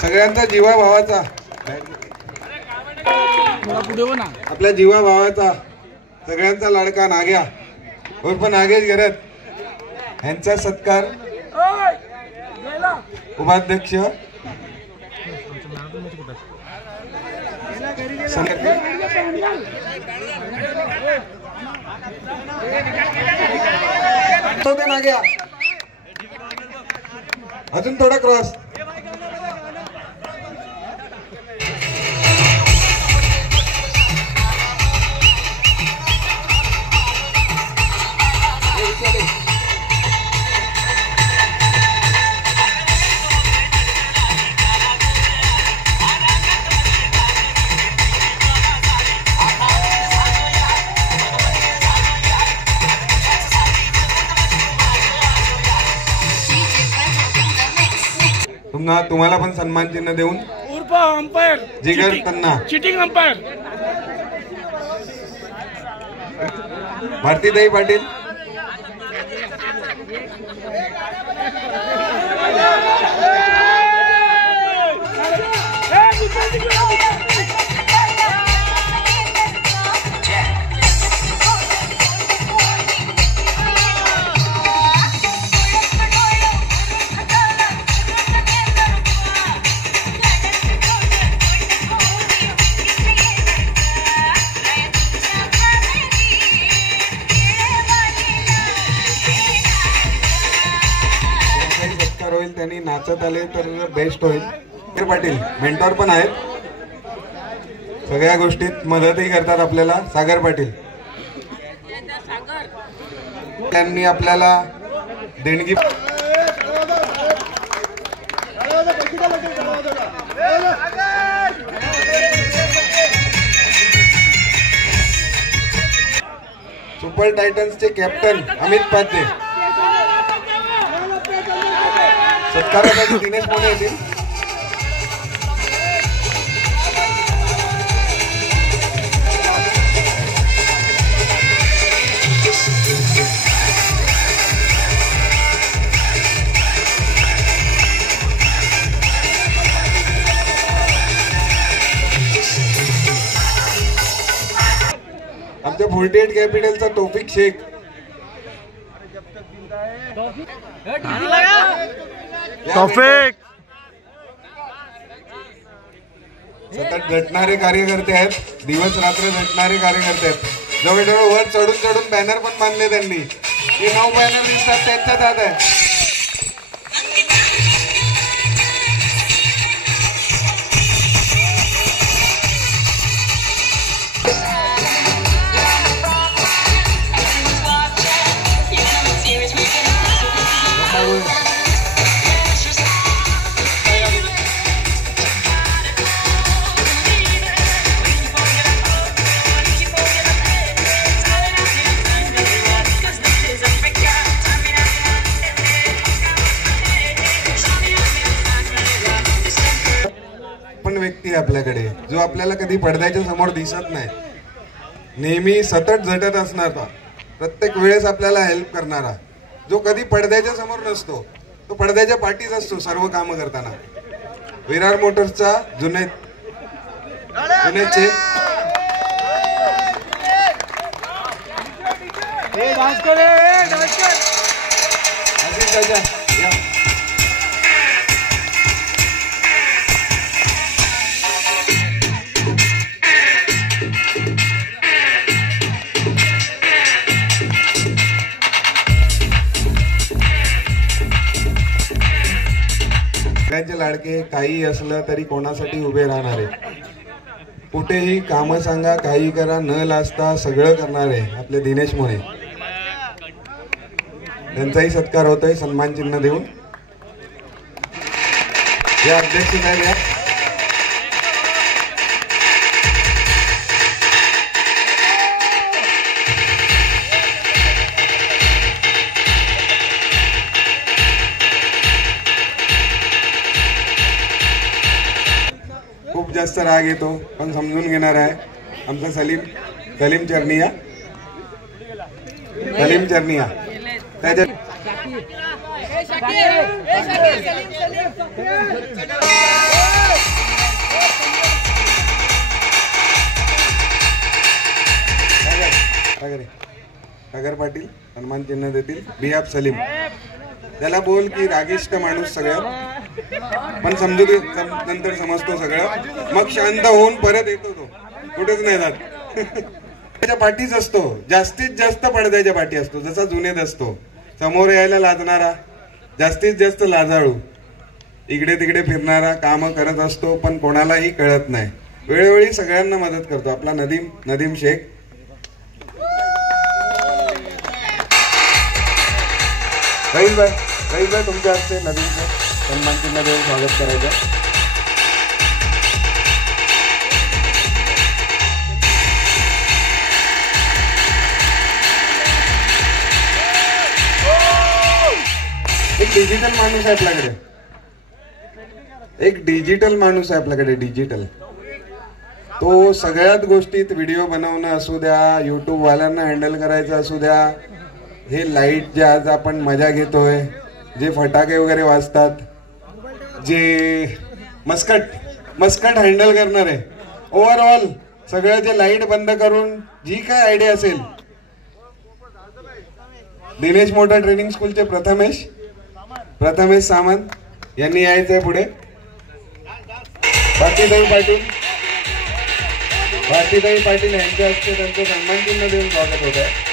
सगळ्यांचा जीवा भावाचा आपल्या जीवा भावाचा सगळ्यांचा लाडका नाग्या उर्फ नागेश गरत यांचा सत्कार उपाध्यक्ष नाग्या अजून थोडा क्रॉस तुम्हाला पण सन्मान चिन्ह देऊन उर्फ अंपायर जिगर तन्ना चिटिंग अंपायर भारतीताई पाटील होईल त्यांनी नाचत आले तर बेस्ट होईल। पाटील मेंटॉर पण आहेत, सगळ्या गोष्टीत मदतही करतात आपल्याला। सागर पाटील त्यांनी आपल्याला देणगी सुपर टायटन्सचे कॅप्टन अमित पाध्ये सत्कारासाठी दिनेश मोने येतील। आमच्या 48 कॅपिटलचा तौफिक शेख तौफिक सतत झटणारे कार्यकर्ते आहेत, दिवस रात्र झटणारे कार्यकर्ते आहेत। जवळजवळ वर चढून चढून बॅनर पण बांधले त्यांनी, हे 9 बॅनर दिसतात त्यांच्यात हात आहे। व्यक्ती आपल्याकडे जो आपल्याला कधी पडद्याच्या समोर दिसत नाही, नेहमी सतत झटत असणारा, प्रत्येक वेळेस आपल्याला हेल्प करणारा, जो कधी पडद्याच्या समोर नसतो तो पडद्याच्या पाठीच असतो सर्व कामं करताना। विरार मोटर्सचा जुनेदचे सगळ्यांचे लाडके, काही असलं तरी कोणासाठी उभे राहणारे, कुठेही काम सांगा काही करा न लाजता सगळं करणारे आपले दिनेश मोने, त्यांचाही सत्कार होतोय सन्मान चिन्ह देऊन। या अध्यक्ष साहेब या खूप जास्त राग येतो पण समजून घेणार आहे आमचा सलीम चरनिया त्याच्या सागर पाटील सन्मान चिन्ह देतील. बिहाब सलीम, त्याला बोल की रागिष्ट माणूस सगळ्यात, पण समजू दे, नंतर समजतो सगळं, मग शांत होऊन परत येतो. तो कुठेच नाही जात. त्याच्या पाठीच असतो, जास्तीत जास्त पडद्याच्या पाठी असतो, जसा जुनेत असतो. समोर यायला लाजणारा, जास्तीत जास्त लाजाळू, इकडे तिकडे फिरणारा, काम करत असतो पण कोणालाही कळत नाही. वेळोवेळी सगळ्यांना मदत करतो आपला नदीम शेख. रईस भाई तुमच्या हस्ते नदीमचं सन्मान चिन्ह देऊन स्वागत करायचं. एक डिजिटल माणूस आहे आपल्याकडे, एक डिजिटल माणूस आहे आपल्याकडे, डिजिटल. तो सगळ्यात गोष्टीत व्हिडिओ बनवणं असू द्या, युट्यूब वाल्यांना हँडल करायचं असू द्या, हे लाईट जे आज आपण मजा घेतोय, जे फटाके वगैरे वाजतात, जे मस्कट हँडल करणार आहे, ओव्हरऑल सगळं जे लाईट बंद करून जी काय आयडिया असेल, दिनेश मोटर ट्रेनिंग स्कूलचे प्रथमेश सामंत यांनी यायचंय पुढे. भारतीताई पाटील यांच्या हस्ते त्यांचं सन्मान चिन्ह देऊन स्वागत होत आहे.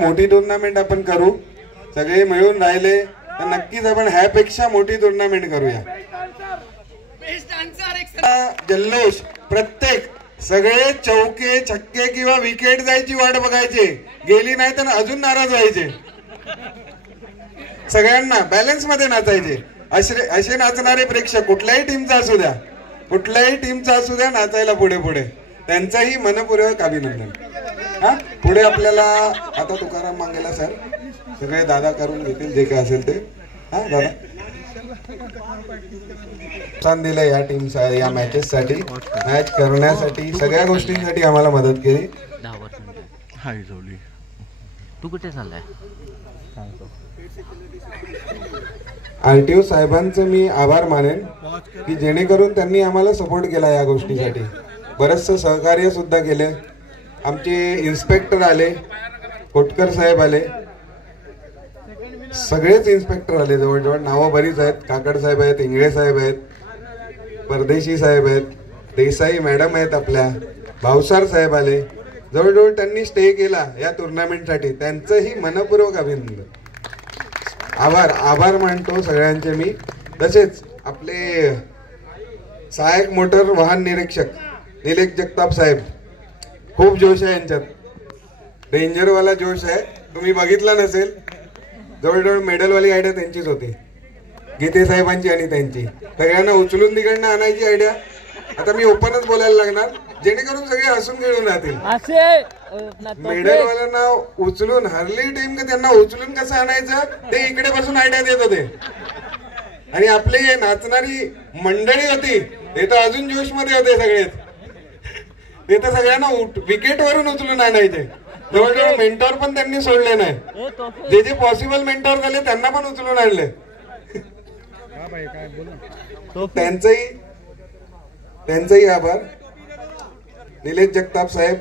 मोठी टुर्नामेंट आपण करू, सगळे मिळून राहिले तर नक्कीच आपण ह्यापेक्षा मोठी टुर्नामेंट करूया. जल्लोष, प्रत्येक सगळे चौके छक्के किंवा विकेट जायची वाट बघायचे, गेली नाही तर अजून नाराज व्हायचे. सगळ्यांना बॅलन्स मध्ये नाचायचे. असे नाचणारे प्रेक्षक कुठल्याही टीमचा असू द्या नाचायला पुढे त्यांचाही मनपूर्वक अभिनंदन. हा पुढे आपल्याला आता तुकाराम मांगेला सर सगळे दादा करून घेतील जे काय असेल ते. हा दादा प्रोत्साहन दिलं या टीम या मॅचेस साठी, मॅच करण्यासाठी, सगळ्या गोष्टींसाठी आम्हाला मदत केली. तू कुठे चाललाय? आरटीओ साहेबांचं मी आभार मानेन की जेणेकरून त्यांनी आम्हाला सपोर्ट केला या गोष्टीसाठी. बरचसं सहकार्य सुद्धा केले. आमचे इन्स्पेक्टर आले, कोटकर साहेब आले, सगळेच इन्स्पेक्टर आले, जवळजवळ नावं बरीच आहेत. काकड साहेब आहेत, इंगळे साहेब आहेत, परदेशी साहेब आहेत, देसाई मॅडम आहेत, आपल्या भावसार साहेब आले. जवळजवळ त्यांनी स्टे केला या टुर्नामेंटसाठी, त्यांचंही मनपूर्वक अभिनंदन. आभार मानतो सगळ्यांचे मी. तसेच आपले सहाय्यक मोटर वाहन निरीक्षक निलेश जगताप साहेब, खूप जोश आहे यांच्यात, डेंजरवाला जोश आहे. तुम्ही बघितला नसेल, जवळजवळ मेडलवाली आयडिया त्यांचीच होती, गीते साहेबांची आणि त्यांची. सगळ्यांना उचलून तिकडनं आणायची आयडिया. आता मी ओपनच बोलायला लागणार जेणेकरून सगळे हसून खेळून राहतील. मेडलवाल्यांना उचलून, हरली टीम का त्यांना उचलून कसं आणायचं ते इकडे बसून आयडिया देत होते. आणि आपले नाचणारी मंडळी होती ते तर अजून जोश मध्ये होते सगळेच. ते तर सगळ्यांना विकेट वरून उचलून आणायचे. जवळजवळ मेंटॉर पण त्यांनी सोडले नाही. जे पॉसिबल मेंटॉर झाले त्यांना पण उचलून आणले. त्यांचंही आभार. निलेश जगताप साहेब,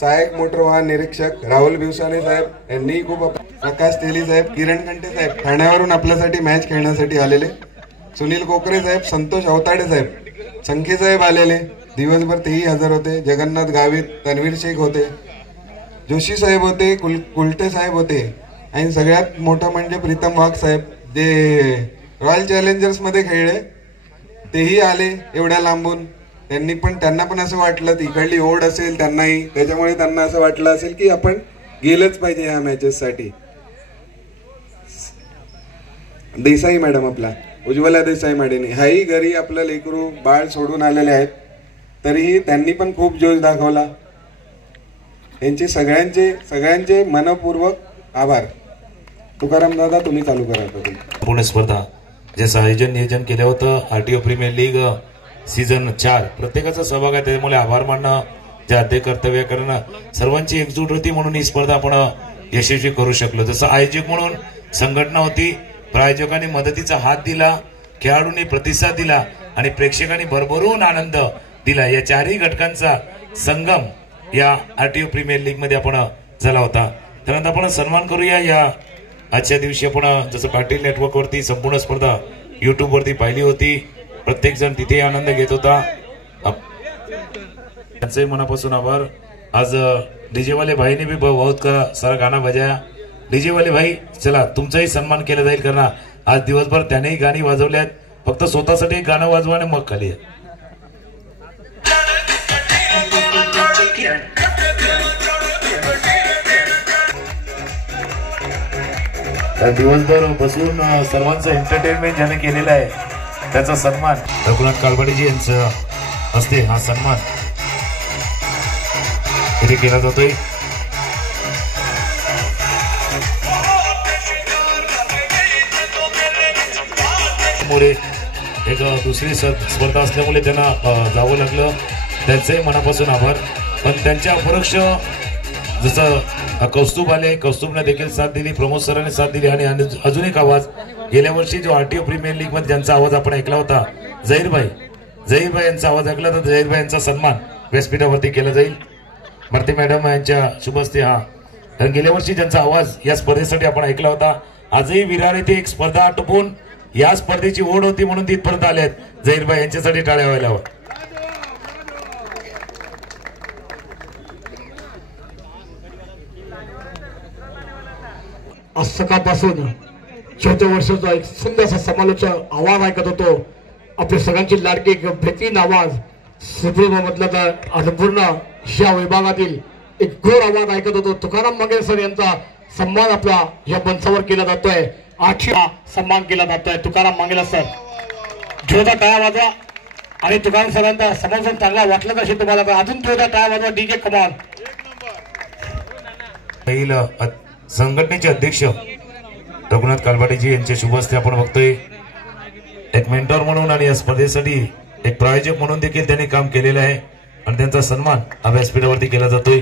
सहाय्यक मोटर वाहन निरीक्षक राहुल बिवसाने साहेब यांनी खूप, प्रकाश तेली साहेब, किरण कंटे साहेब ठाण्यावरून आपल्यासाठी मॅच खेळण्यासाठी आलेले, सुनील कोकरे साहेब, संतोष अवताडे साहेब, संखे साहेब आलेले, दिवसभर तेही हजर होते. जगन्नाथ गावित, तन्वीर शेख होते, जोशी साहेब होते, कुलटे साहेब होते, आणि सगळ्यात मोठं म्हणजे प्रीतम वाघ साहेब जे रॉयल चॅलेंजर्स मध्ये खेळले तेही आले एवढ्या लांबून. त्यांना पण असं वाटलं, तिकडली ओढ असेल त्यांनाही, त्याच्यामुळे त्यांना असं वाटलं असेल की आपण गेलंच पाहिजे ह्या मॅचेस साठी. देसाई मॅडम, आपला उज्ज्वला देसाई मॅडम, हाही घरी आपलं लेकरू बाळ सोडून आलेले आहेत, तरीही त्यांनी पण खूप जोश दाखवला. यांचे सगळ्यांचे मनपूर्वक आभार. तुकाराम दादा तुम्ही चालू करा. पूर्ण स्पर्धा ज्याचं आयोजन नियोजन केलं होतं आरटीओ प्रीमियर लीग सीझन 4 प्रत्येकाचा सहभाग आहे, त्यामुळे आभार मानणं जे अध्यक्ष कर्तव्य करणं सर्वांची एकजूट होती म्हणून ही स्पर्धा आपण यशस्वी करू शकलो. जसं आयोजक म्हणून संघटना होती, प्रायोजकांनी मदतीचा हात दिला, खेळाडूंनी प्रतिसाद दिला आणि प्रेक्षकांनी भरभरून आनंद दिला. या चारही घटकांचा संगम या आरटीओ प्रीमियर लीग मध्ये आपण झाला होता. त्यानंतर आपण सन्मान करूया. या आजच्या दिवशी आपण जसं पाटील नेटवर्क वरती संपूर्ण स्पर्धा युट्यूब वरती पाहिली होती, प्रत्येक जण तिथे आनंद घेत होता. त्यांचंही मनापासून आभार. आज डीजे वाले भाईने भी बहुत सारा गाना बजाया. डीजे वाले भाई चला तुमचाही सन्मान केला जाईल, कारण आज दिवसभर त्यानेही गाणी वाजवली आहेत. फक्त स्वतःसाठी गाणं वाजवा आणि मग खाली आहे. दिवसभर बसून सर्वांचं एंटरटेनमेंट ज्याने केलेलं आहे त्याचा सन्मान रघुनाथ कालवाडीजी यांचं हस्ते हा सन्मान इथे केला जातोय. एक दुसरी स्पर्धा असल्यामुळे त्यांना जावं लागलं, त्यांचंही मनापासून आभार. पण त्यांच्या अपरोक्ष जसं कौस्तुभ आले, कौस्तुभने देखील साथ दिली, प्रमोद सरांनी साथ दिली आणि अजून एक आवाज गेल्या वर्षी जो आरटीओ प्रीमियर लीग मध्ये ज्यांचा आवाज आपण ऐकला होता झहीरभाई यांचा आवाज ऐकला तर झहीरभाई यांचा सन्मान व्यासपीठावरती केला जाईल. भारती मॅडम यांच्या शुभ हस्ते हा, कारण गेल्या वर्षी ज्यांचा आवाज या स्पर्धेसाठी आपण ऐकला होता, आजही विरार येथे एक स्पर्धा आटोपून या स्पर्धेची ओढ होती म्हणून तिथपर्यंत आले आहेत. झहीरभाई यांच्यासाठी टाळ्या व्हायला हवं. आज सकाळपासून चौथ्या वर्षाचा एक सुंदर समालोचक आवाज ऐकत होतो. आपल्या सगळ्यांची लाडकी एक बेहतरीन आवाज सुप्रीम मधला तर संपूर्ण या विभागातील एक गोड आवाज ऐकत होतो. तुकाराम मंगेल सर यांचा सन्मान आपला या मंचावर केला जातोय. आठवा सन्मान केला जातोय तुकाराम मंगेल सर. जोरदार टाळ्या वाजवा आणि तुकाराम सरांचा समर्थन चांगला वाटलं असेल तुम्हाला तर अजून जोरदार टाळ्या वाजवा. डीजे कमान. संघटनेचे अध्यक्ष रघुनाथ कालवाडीजी यांच्या शुभ हस्ते आपण बघतोय. एक मेंटॉर म्हणून आणि या स्पर्धेसाठी एक प्रायोजक म्हणून देखील त्यांनी काम केलेलं आहे आणि त्यांचा सन्मान हा व्यासपीठावरती केला जातोय.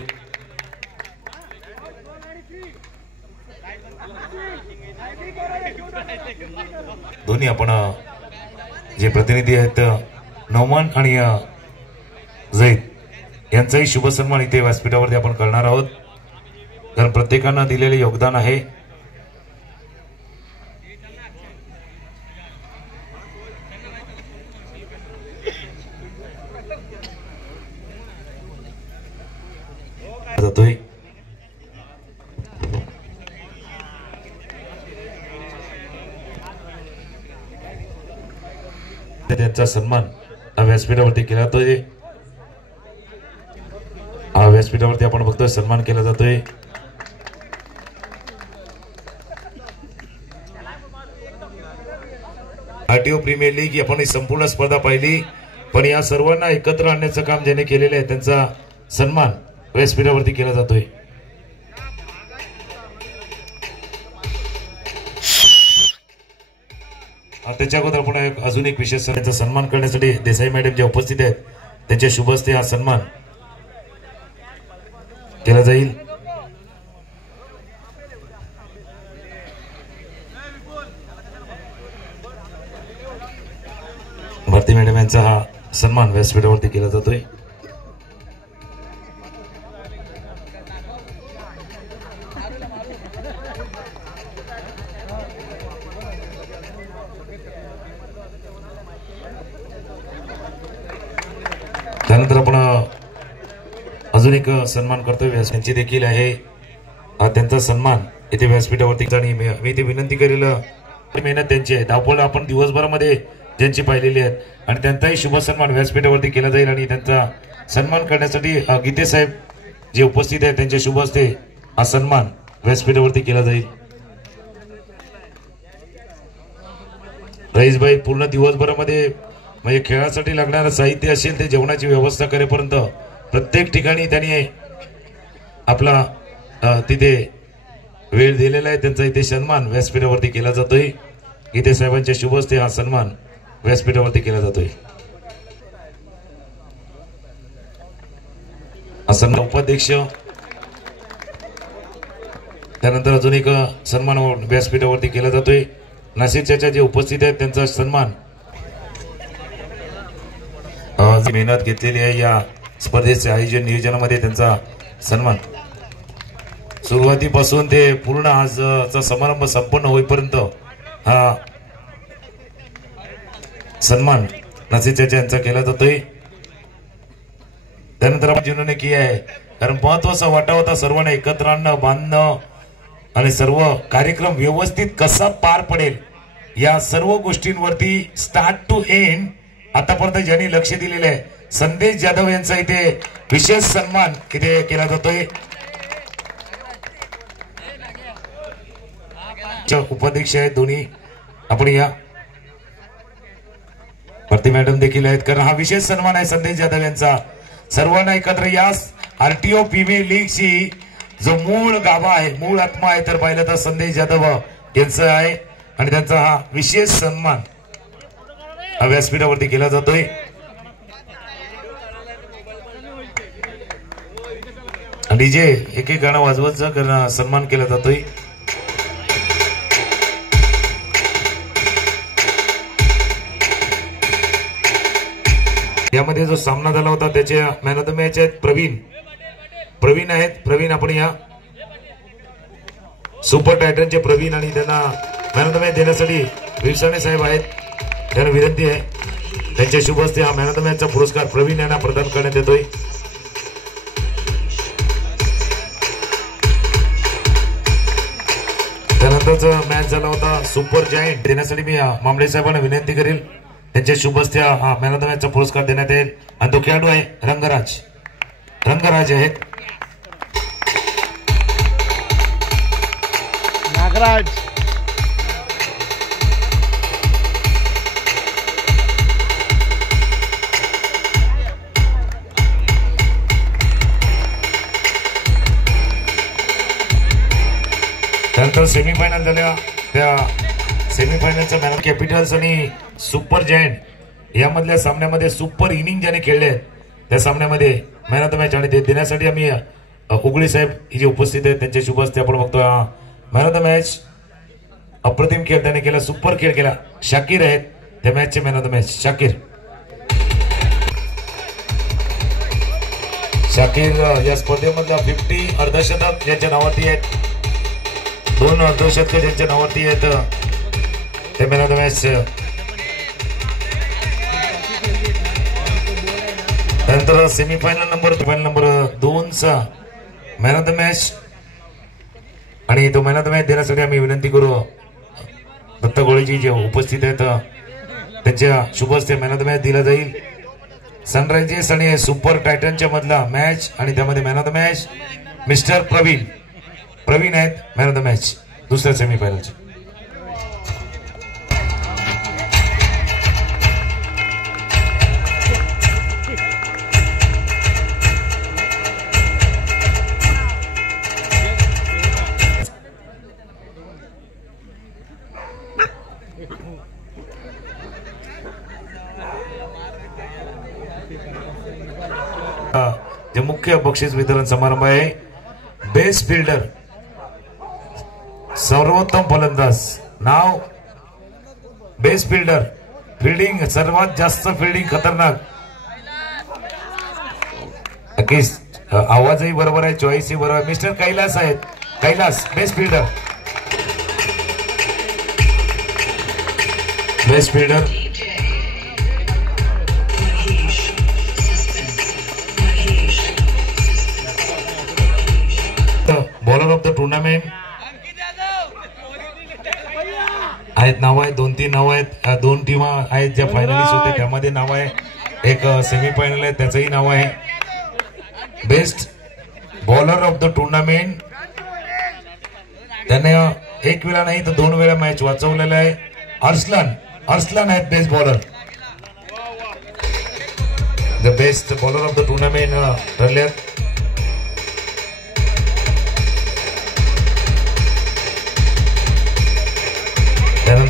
दोन्ही आपण जे प्रतिनिधी आहेत नौमान आणि झहीर यांचाही शुभ सन्मान इथे व्यासपीठावरती आपण करणार आहोत, कारण प्रत्येकानं दिलेले योगदान आहे. जातोय त्यांचा सन्मान व्यासपीठावरती केला जातोय. व्यासपीठावरती आपण बघतोय सन्मान केला जातोय. आरटीओ प्रीमियर लीग आपण ही संपूर्ण स्पर्धा पाहिली, पण या सर्वांना एकत्र आणण्याचं काम ज्याने केलेलं आहे त्यांचा सन्मान व्यासपीठावरती केला जातोय. त्याच्या अगोदर आपण अजून एक विशेष त्यांचा सन्मान करण्यासाठी देसाई मॅडम जे उपस्थित आहेत त्यांच्या शुभ हस्ते हा सन्मान केला जाईल. भारती मॅडम यांचा हा सन्मान व्यासपीठावरती केला जातोय. त्यानंतर आपण अजून एक सन्मान करतोय त्यांची देखील आहे. त्यांचा सन्मान इथे व्यासपीठावरती आणि मी इथे विनंती करेल, मेहनत त्यांची आहे, धावपळ आपण दिवसभरामध्ये ज्यांची पाहिलेली आहेत आणि त्यांचाही शुभ सन्मान व्यासपीठावरती केला जाईल. आणि त्यांचा सन्मान करण्यासाठी गीते साहेब जे उपस्थित आहेत त्यांच्या शुभ हस्ते हा सन्मान व्यासपीठावरती केला जाईल. रईसभाई पूर्ण दिवसभरामध्ये म्हणजे खेळासाठी लागणारं साहित्य असेल ते जेवणाची व्यवस्था करेपर्यंत प्रत्येक ठिकाणी त्यांनी आपला तिथे वेळ दिलेला आहे त्यांचा इथे सन्मान व्यासपीठावरती केला जातोय. गीते साहेबांच्या शुभ हस्ते हा सन्मान व्यासपीठावरती केला जातोय. सन्मान उपाध्यक्ष त्यानंतर अजून एक सन्मान व्यासपीठावरती केला जातोय. नाशिकच्या जे उपस्थित आहेत त्यांचा सन्मान मेहनत घेतलेली आहे या स्पर्धेचे आयोजन नियोजनामध्ये त्यांचा सन्मान सुरुवातीपासून ते पूर्ण आजचा समारंभ संपन्न होईपर्यंत हा सन्मान नाशिकच्या यांचा केला जातोय. त्यानंतर जिन्होंने किया आहे कारण महत्वाचा वाटा होता सर्वांना एकत्र आणणं बांधणं आणि सर्व कार्यक्रम व्यवस्थित कसा पार पडेल या सर्व गोष्टींवरती स्टार्ट टू एंड आतापर्यंत ज्यांनी लक्ष दिलेलं आहे संदेश जाधव यांचा इथे विशेष सन्मान इथे केला जातोय. उपाध्यक्ष आहेत दोन्ही आपण या भरती मॅडम देखील आहेत कारण हा विशेष सन्मान आहे संदेश जाधव यांचा. सर्वांना एकत्र या आरटीओ प्रीमियर लीग ची जो मूळ गाभा आहे मूळ आत्मा आहे तर पाहिलं तर संदेश जाधव यांचा आहे आणि त्यांचा हा विशेष सन्मान हा व्यासपीठावरती केला जातोय. डीजे एक एक गाणं वाजवत सन्मान केला जातोय. यामध्ये जो सामना झाला होता त्याच्या मॅन ऑफ द मॅच आहेत प्रवीण आहेत. प्रवीण आपण या सुपर टायटनचे प्रवीण आणि त्यांना मॅन ऑफ द मॅच देण्यासाठी विरसाणे साहेब आहेत. त्यांना विनंती आहे त्यांच्या शुभ हस्ते हा मॅन ऑफ द मॅचचा पुरस्कार प्रवीण यांना प्रदान करण्यात येतोय. त्यानंतरचा मॅच झाला होता सुपर जायंट देण्यासाठी मी मामले साहेबांना विनंती करेल त्यांच्या शुभ हस्ते हा मॅन ऑफ द मॅचचा पुरस्कार देण्यात येईल. आणि तो खेळाडू आहे रंगराज आहेत. नागराज त्यानंतर सेमीफायनल झाल्या त्या सेमीफायनलच्या मॅन कॅपिटल्स आणि सुपर जायंट यामधल्या सामन्यामध्ये सुपर इनिंग ज्याने खेळले त्या सामन्यामध्ये मॅन ऑफ द मॅच आणि ते देण्यासाठी आम्ही उगळे साहेब जे उपस्थित आहेत त्यांच्या शुभ हस्ते आपण बघतो मॅन ऑफ द मॅच अप्रतिम खेळ त्याने केला सुपर खेळ केला. शाकीर आहेत त्या मॅचचे man of the match Shakir या स्पर्धेमधला 50 अर्धशतक ज्यांच्या नावावरती आहेत 2 अर्धशतक ज्यांच्या नावावरती आहेत ते मॅन ऑफ द मॅच. त्यानंतर सेमीफायनल नंबर 2 चा मॅन ऑफ द मॅच आणि तो मॅन ऑफ द मॅच देण्यासाठी आम्ही विनंती करू दत्त गोळेजी जे उपस्थित आहेत त्यांच्या शुभ हस्ते मॅन ऑफ द मॅच दिला जाईल. सनरायझर्स आणि सुपर टायटनच्या मधला मॅच आणि त्यामध्ये man of the match mister Praveen आहेत मॅन ऑफ द मॅच दुसऱ्या सेमीफायनलचे. जे मुख्य बक्षीस वितरण समारंभ आहे बेस्ट फिल्डर सर्वोत्तम फलंदाज नाव बेस्ट फिल्डर फिल्डिंग सर्वात जास्त फिल्डिंग खतरनाक आवाजही बरोबर आहे चॉईसही बरोबर आहे मिस्टर कैलास आहेत. Kailas best fielder bowler of the tournament आहेत. नाव आहेत 2-3 नाव आहेत 2 टीम आहेत ज्या फायनलिस्ट होते त्यामध्ये नाव आहे एक सेमीफायनल आहे त्याचंही नाव आहे. Best bowler of the tournament त्याने 1 वेळा नाही तर 2 वेळा मॅच वाचवलेला आहे. अर्सलन आहेत best bowler the best bowler of the tournament ठरले.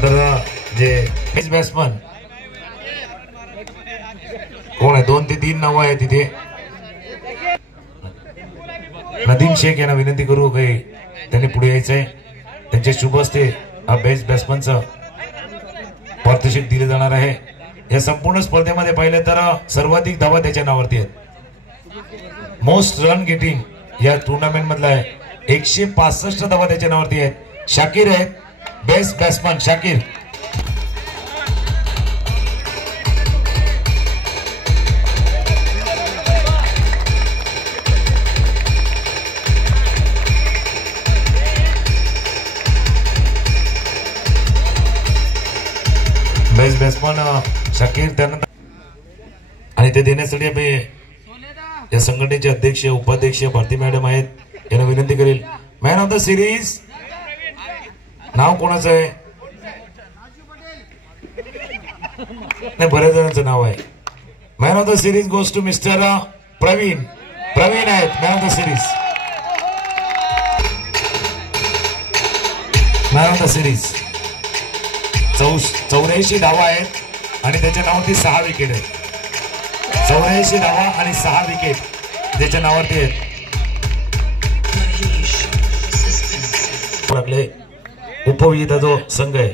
त्यानंतर जे बॅट्समन कोण आहे 2 ते 3 नावं आहेत तिथे. नदीम शेख यांना विनंती करू काही त्यांनी पुढे यायचंय. त्यांच्या शुभ हस्ते हा बेस्ट बॅट्समनचं पारितोषिक दिले जाणार आहे. या संपूर्ण स्पर्धेमध्ये पाहिलं तर सर्वाधिक धावा त्याच्या नावावरती आहेत. मोस्ट रन गेटिंग या टुर्नामेंट मधला आहे. 165 धावा त्याच्या नावावरती आहेत. शाकीर आहेत best batsman Shakir. Best batsman Shakir. त्यानंतर आणि ते देण्यासाठी आम्ही या संघटनेचे अध्यक्ष उपाध्यक्ष भारती मॅडम आहेत यांना विनंती करेल. मॅन ऑफ द सिरीज नाव कोणाचं आहे? नाही बऱ्याच जणांचं नाव आहे. Man of the series goes to mister Praveen. Praveen आहेत man of the series. Man of the series 84 धावा आहेत आणि त्याच्या नावावरती 6 विकेट आहेत. 84 धावा आणि 6 विकेट त्याच्या नावावरती आहेत. लागले उपविजेता जो संघ आहे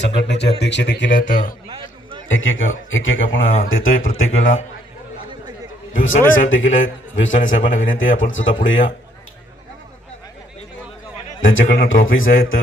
संघटनेचे अध्यक्ष देखील आहेत. एक एक आपण देतोय प्रत्येक वेळेला. भिवसाने साहेब देखील आहेत. भिवसाने साहेबांना विनंती आहे आपण सुद्धा पुढे या. त्यांच्याकडनं ट्रॉफीज आहेत.